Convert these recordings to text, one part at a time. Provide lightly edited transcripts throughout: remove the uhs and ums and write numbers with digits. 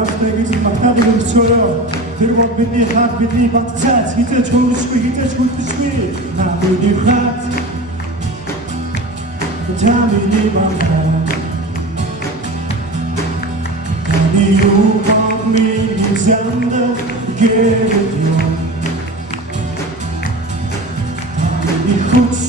Яастай гэж магтаалыг өргөцгөөрөө тэр бол бидний хаад бидний батцаац хизээж хөрөшгүй хизээж хүлдэшгүй намайг хаад Тамины бамхаа Tani you want me in Zanda Get it you Tamini kuch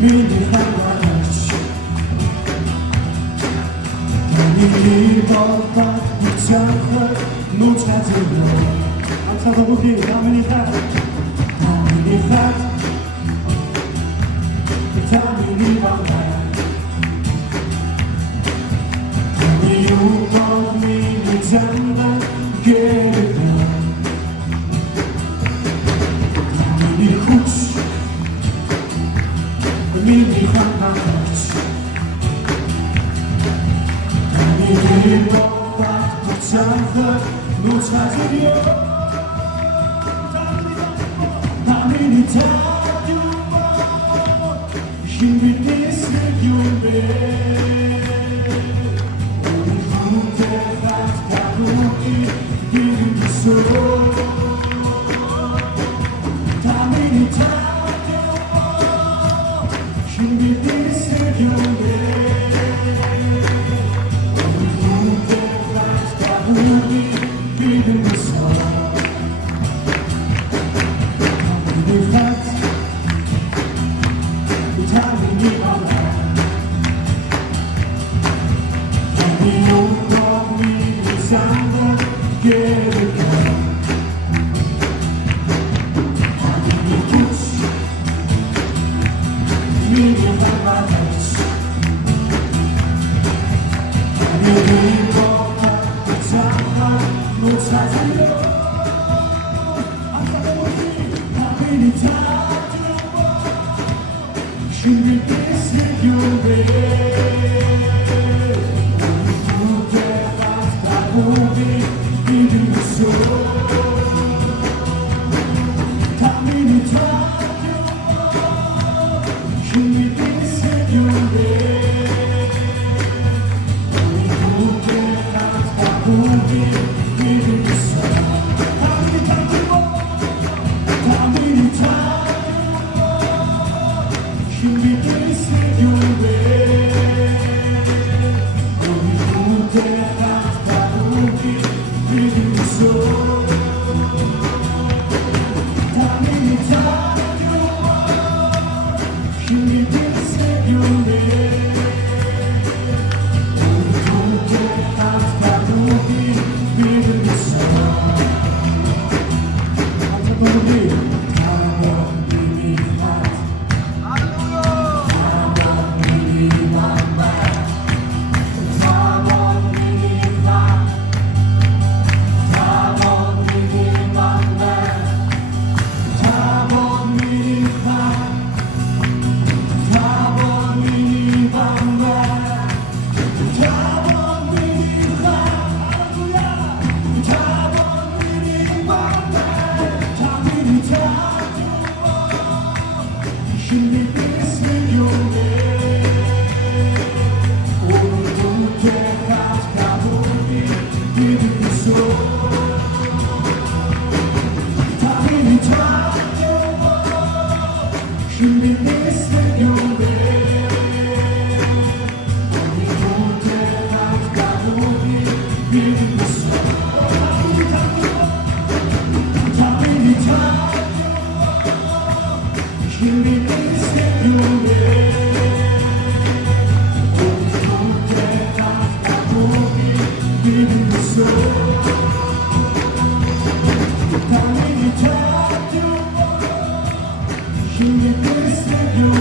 Mini hamaç Tamini balbat Bıçakla Nuçatırla Atada bu bir Tamini hat Tamini hat Tamini bamxaa You want me to Zanda, get it done. Mini hooch, mini hamaç. Mini balbat bıçakla nuçatırıyor. Mini tatıyor, şimdi istiyor beni. Tamini tatıyor, şimdi hissediyorum Uyumda başka bir misal Tamini tat, tamini bana Tamini yok bir zanda gereken Mini hamaç Mini balbat bıçakla nuçatırıyor Tamini tatıyor şimdi istiyor beni Bu defasda bu bir misal Tamini tatıyor şimdi hissediyor Bu defasda bu bir misal Tamini tatıyor Tamini tatıyor şimdi hissediyor Bu defasda bu bir misal Tamini tatıyor şimdi hissediyor Bu defasda bu bir misal Şimdi istiyor Unuttum tekrar kabul bir misal Tamini tatıyor şimdi istiyor Unuttum tekrar kabul bir misal Tamini tatıyor şimdi istiyor Unuttum tekrar kabul bir misal Tamini tatıyor şimdi istiyor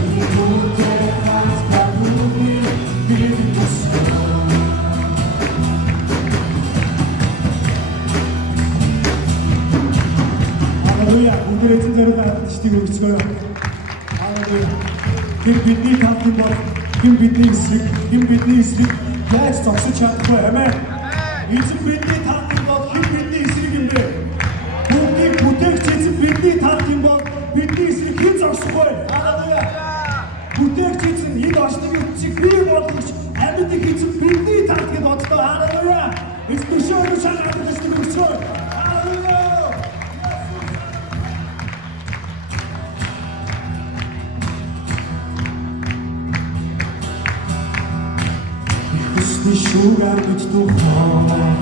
Unuttum tekrar kabul bir misal 할렐루야, 무대의 진짜로 다 시티고 있어요. 할렐루야. Kim бидний талын бол kim бидний эсрэг яаж зогсож чадахгүй амин. Эзэн бидний талын бол kim бидний эсрэг юм бэ? Бүгдийг бүтээгч эзэн бидний талын бол бидний эсрэг хэн зогсохгүй. Халелуя. Бүтээгч эзэн энд очдог юм бий болгож амьд их эзэн бидний талтыг бодлоо. Халелуя. Эзэн шоу чанартай өчөө. Халелуя. Christi шугар гэж тухай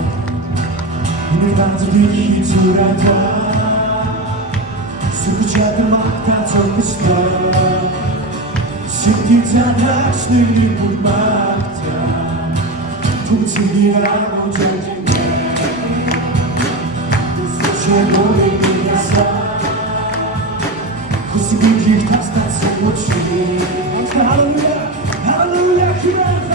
энэ ганцхан хизурата сүчээд магтаа цогцтой сэтгий занаач нэг бүгмагта түнцгийн амжиж сүчээд яса хүсгийн тастац мөчи Халелуя Халелуя Христос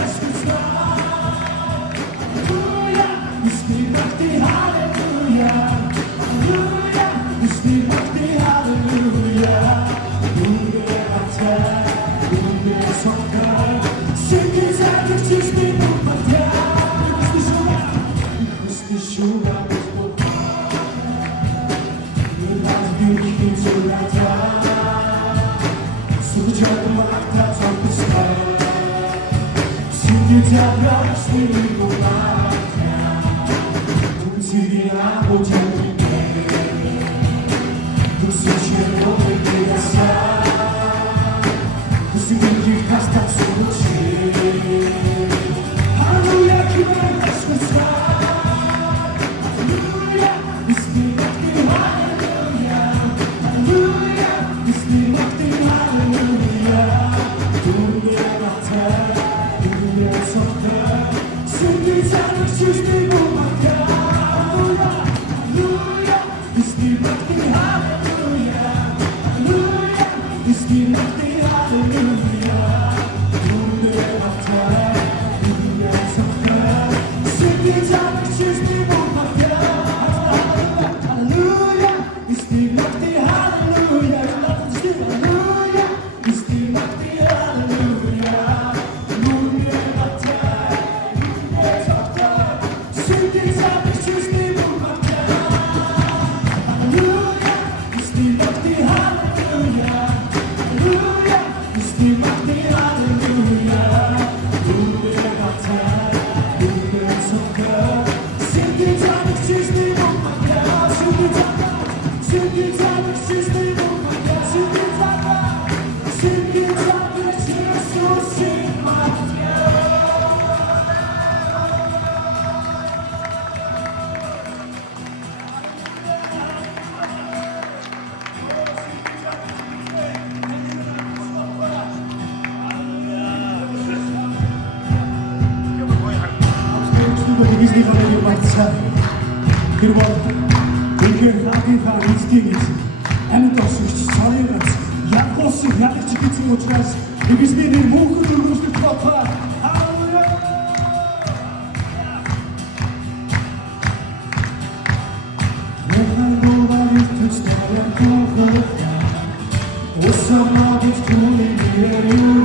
Тэр бол үнээр хаагийнхаа эзнийг эзэн амьд осогч цорын ганц Якосыг ялагч гэсэн учраас эзний нэр мөнхөд өргөжлөх болтугай. Халелуя. Нөхөд төстэй хөхөд осамаг түний нэрээр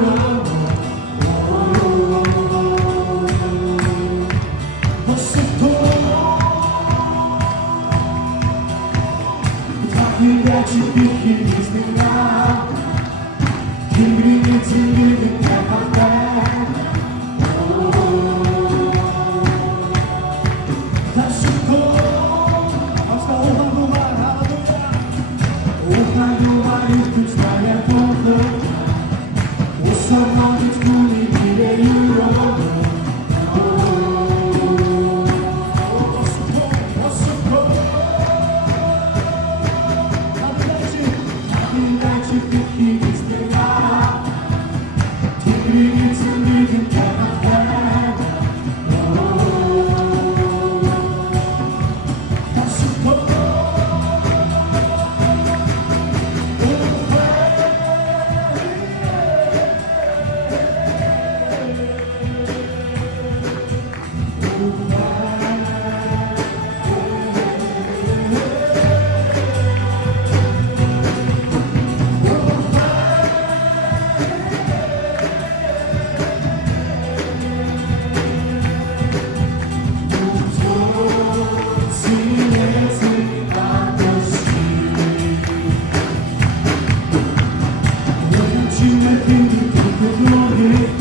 you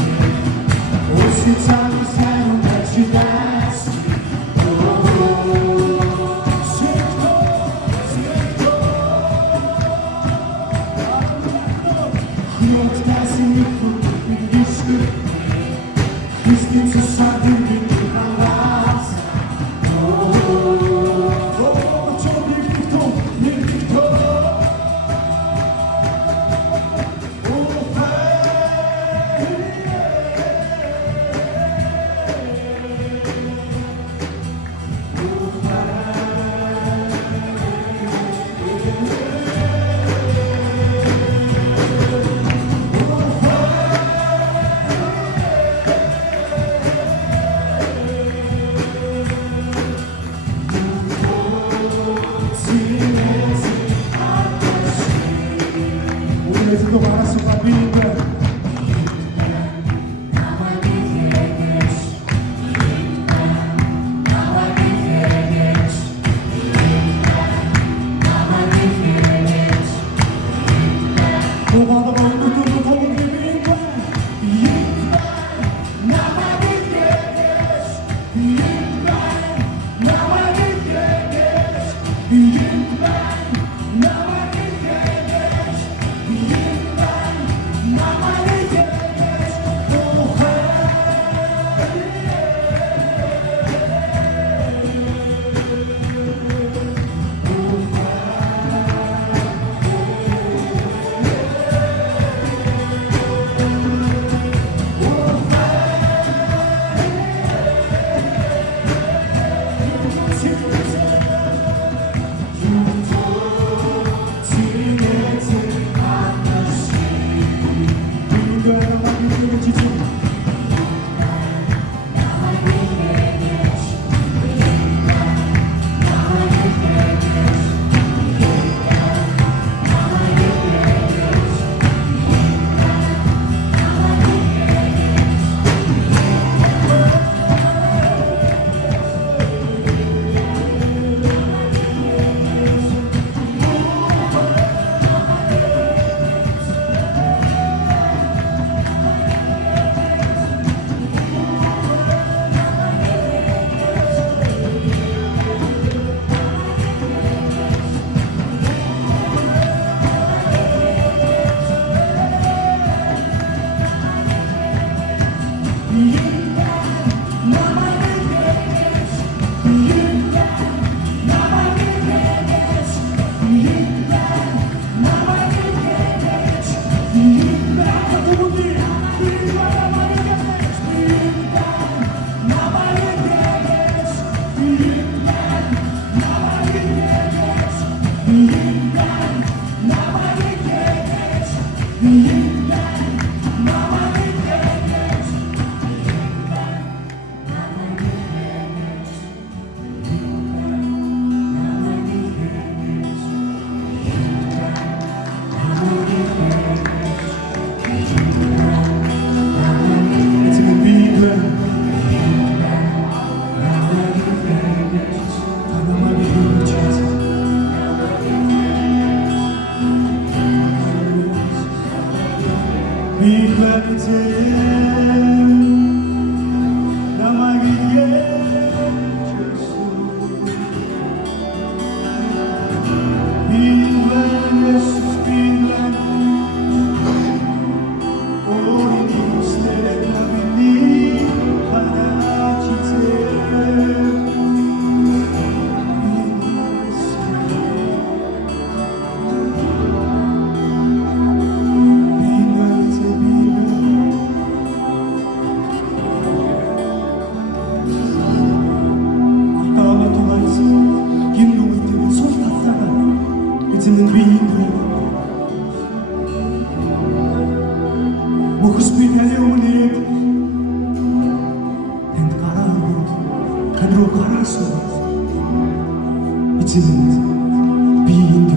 이제는 비인들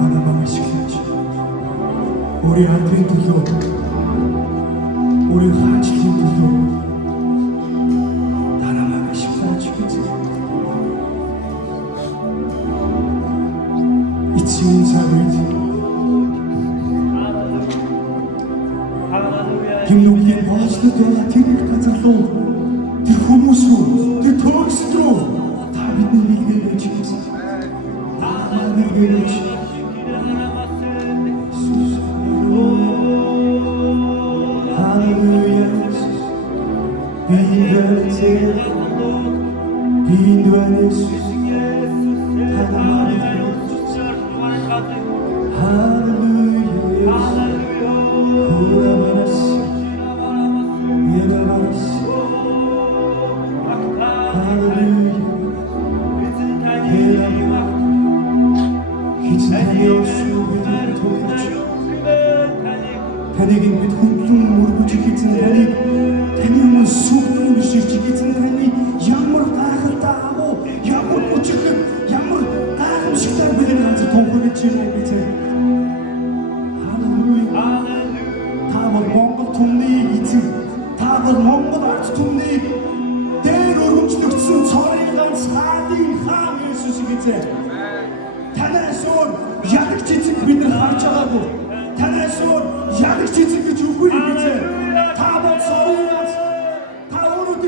바라봐가 시켜야지. 우리 아들들도 우리 하치들도 바라봐가 시켜야지. 이치인 자를 김동기의 멋있는 대화 들을 가져도 들 후무스로 들 덕스로 다 믿는 이기를 외치겠어. 나만을 외치 할렐루야. 비인도한 예수 하나님을 할렐루야. 오라바라시 예바바라시 할렐루야. Tanig mit huntlum murgucikitsin tanig tanig suhtun shirchikitsin tanig ямар гайхалтаагүй ямар бүжигхэн ямар гайхамшигтай бидний газар тунхагч чинь гэж Халелуя. Та бол Монгол түмний эзэн. Та бол Монгол ард түмний дээр өргөмжлөгдсөн цорын ганц хаадын хаан Есүс гэж танаас өөр ядагч эзэн бид нар харж байгаагүй. Танаас өөр ядагч эзэн гэж үгүй гэж та бол цорын ганц та өөрөөр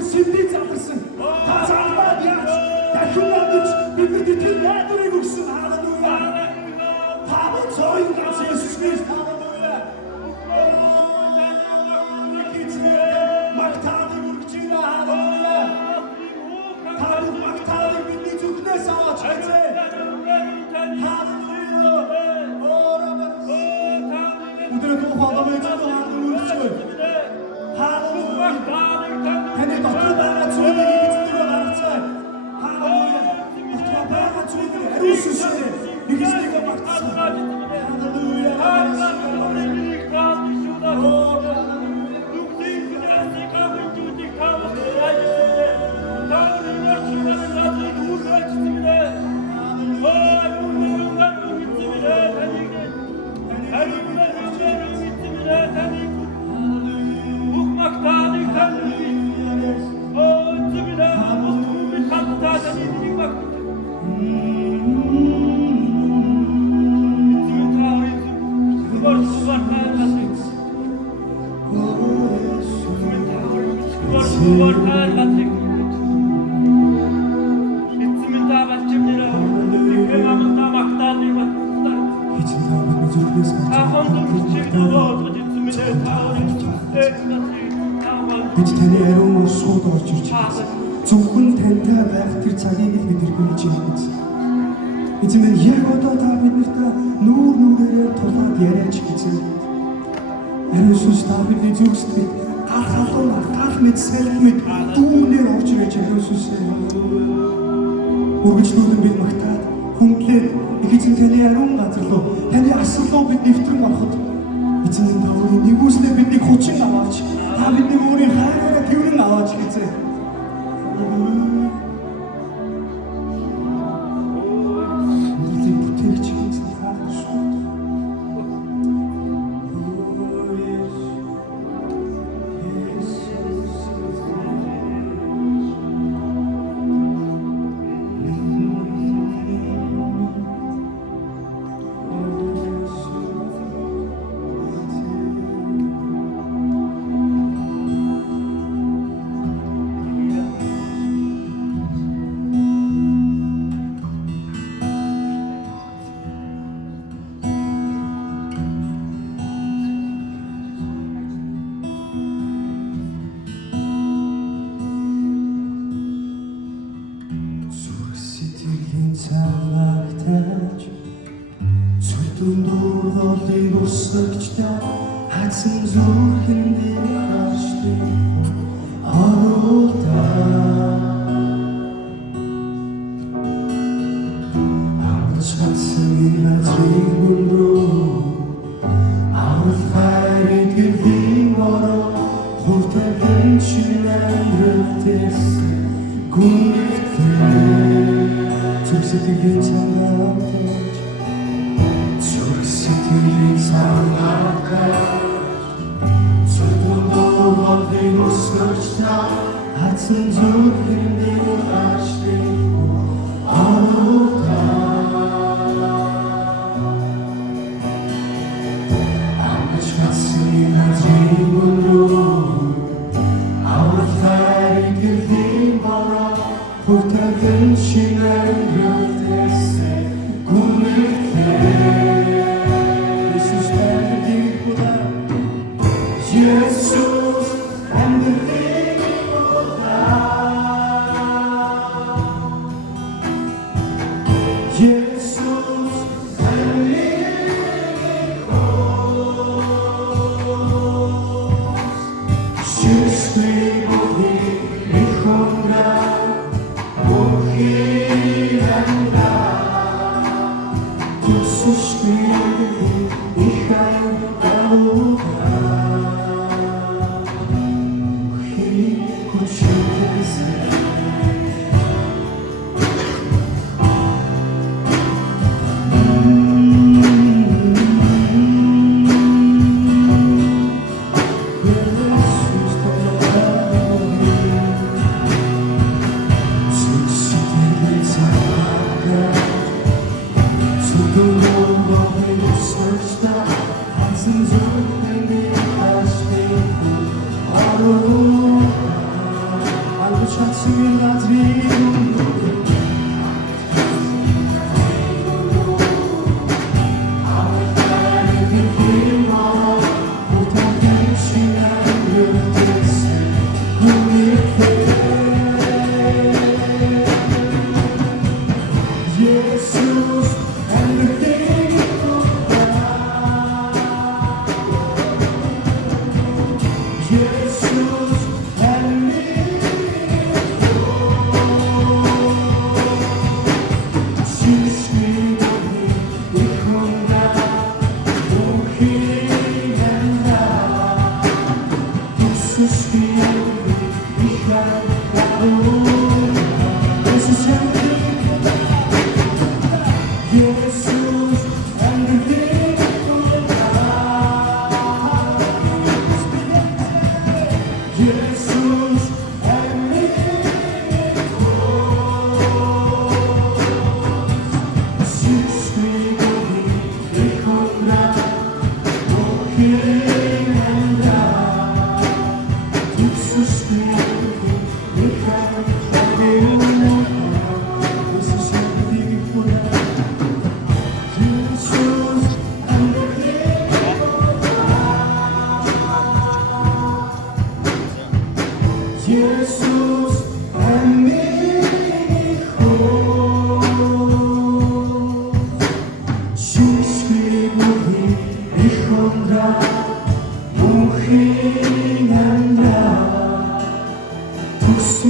Бид таны ариун шууд орж ирж байна. Зөвхөн тантай байх тэр цагийг л бид эргүүлж байна. Эзэн минь яг одоо та биднэрт нүүр нүрээрээ тулаад яриач гэсэн. Ариун сүнс та бидний зүгсдэг гал халуун гал мэд сэлг мэд дүүнээр орж ирэж ариун сүнс. Үргэлжлүүлэн бид магтаад хүндлээд эзэн таны ариун газар руу таны асар руу бид нэвтрэн ороход эзэн минь та өөрийн нэгүслээ биднийг хүчин аваач. Та бидний өөрийн хайраараа тэрэн аваач гэсэн. Зүрдүндуролыг өсгөжтэй хатсан зүрхэндээ харштай харуултаа амтч хатсан газрын гүнрүү аврал хайрыг гэрлийн бороо хуртагэн шинэндэртэс гүнэхтэй зүрсэтгэлийн цангаатаж зүрсэтгэлийн цангаатаж зүрдүндуролыг өсгөжтэй хатсан зүрхэндээ харштай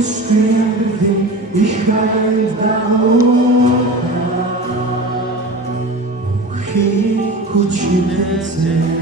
Everything ich kann da kuchilece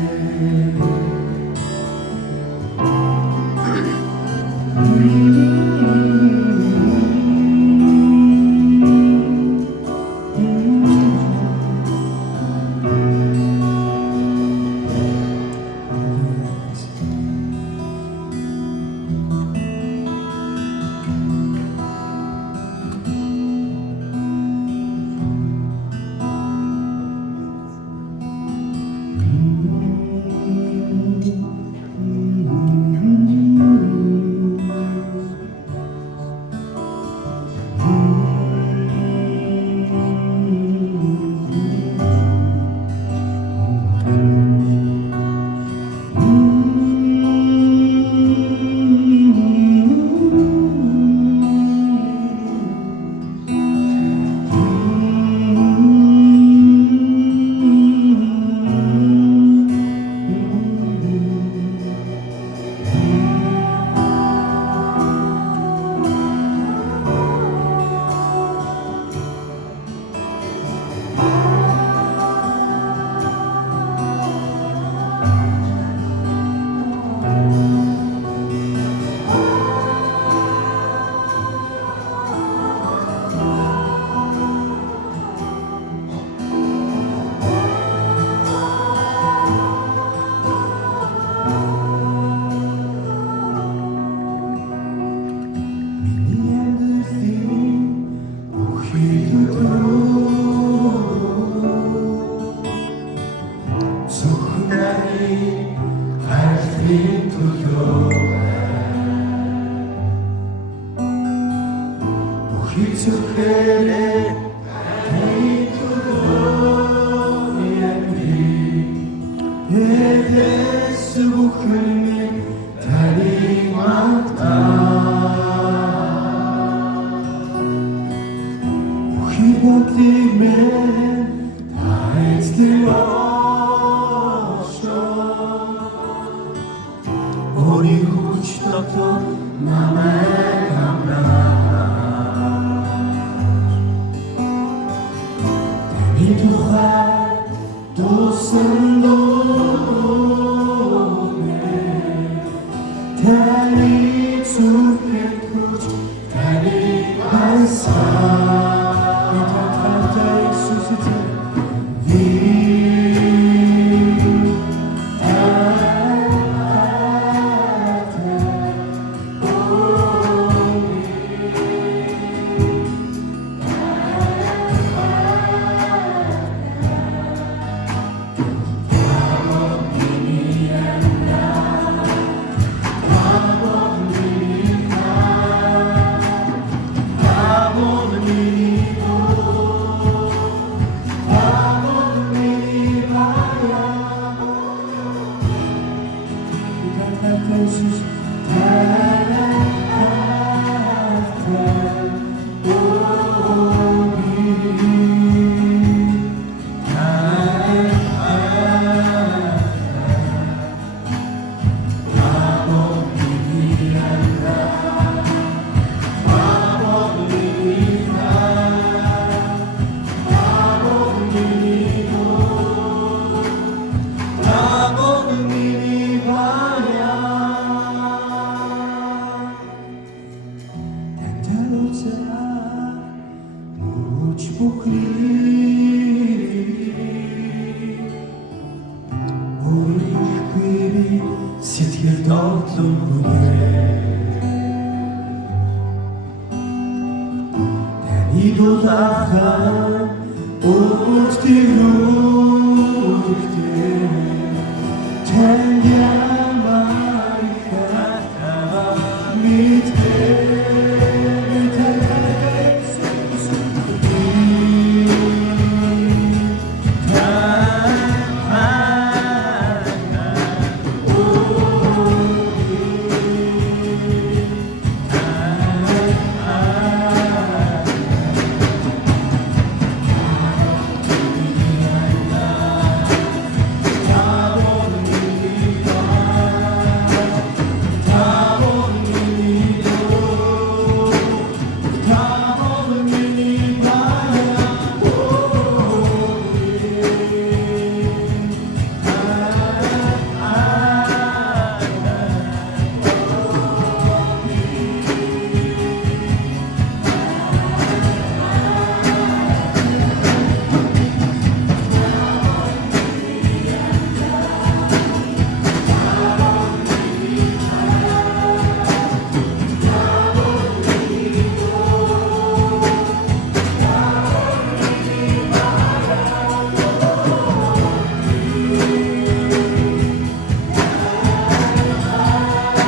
und die Luft,